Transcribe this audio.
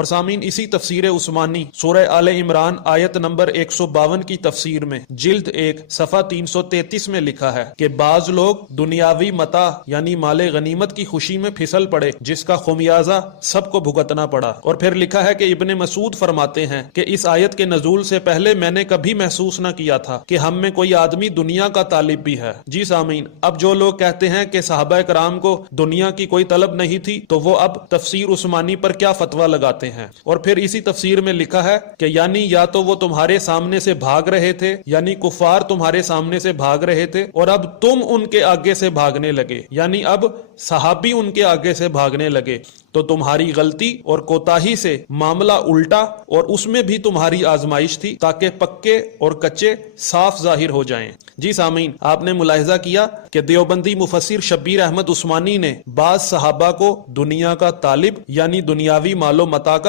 اور سامعین اسی تفسیر عثمانی سورہ آل عمران آیت نمبر 152 کی تفسیر میں جلد 1 صفحہ 333 میں لکھا ہے کہ بعض لوگ دنیاوی متاع یعنی مال غنیمت کی خوشی میں پھسل پڑے جس کا خمیازہ سب کو بھگتنا پڑا۔ اور پھر لکھا ہے کہ ابن مسعود فرماتے ہیں کہ اس آیت کے نزول سے پہلے میں نے کبھی محسوس نہ کیا تھا کہ ہم میں کوئی آدمی دنیا کا طالب بھی ہے۔ جی سامعین، اب جو لوگ کہتے ہیں کہ صحابہ کرام کو دنیا کی کوئی طلب نہیں تھی تو وہ اب تفسیر عثمانی پر کیا فتویٰ لگاتے ہیں۔ اور پھر اسی تفسیر میں لکھا ہے کہ یعنی یا تو وہ تمہارے سامنے سے بھاگ رہے تھے، یعنی کفار تمہارے سامنے سے بھاگ رہے تھے اور اب تم ان کے آگے سے بھاگنے لگے، یعنی اب صحابی ان کے آگے سے بھاگنے لگے تو تمہاری غلطی اور کوتاہی سے معاملہ الٹا اور اس میں بھی تمہاری آزمائش تھی تاکہ پکے اور کچے صاف ظاہر ہو جائیں۔ جی سامعین، آپ نے ملاحظہ کیا کہ دیوبندی مفسر شبیر احمد عثمانی نے بعض صحابہ کو دنیا کا طالب یعنی دنیاوی مال و متاع کا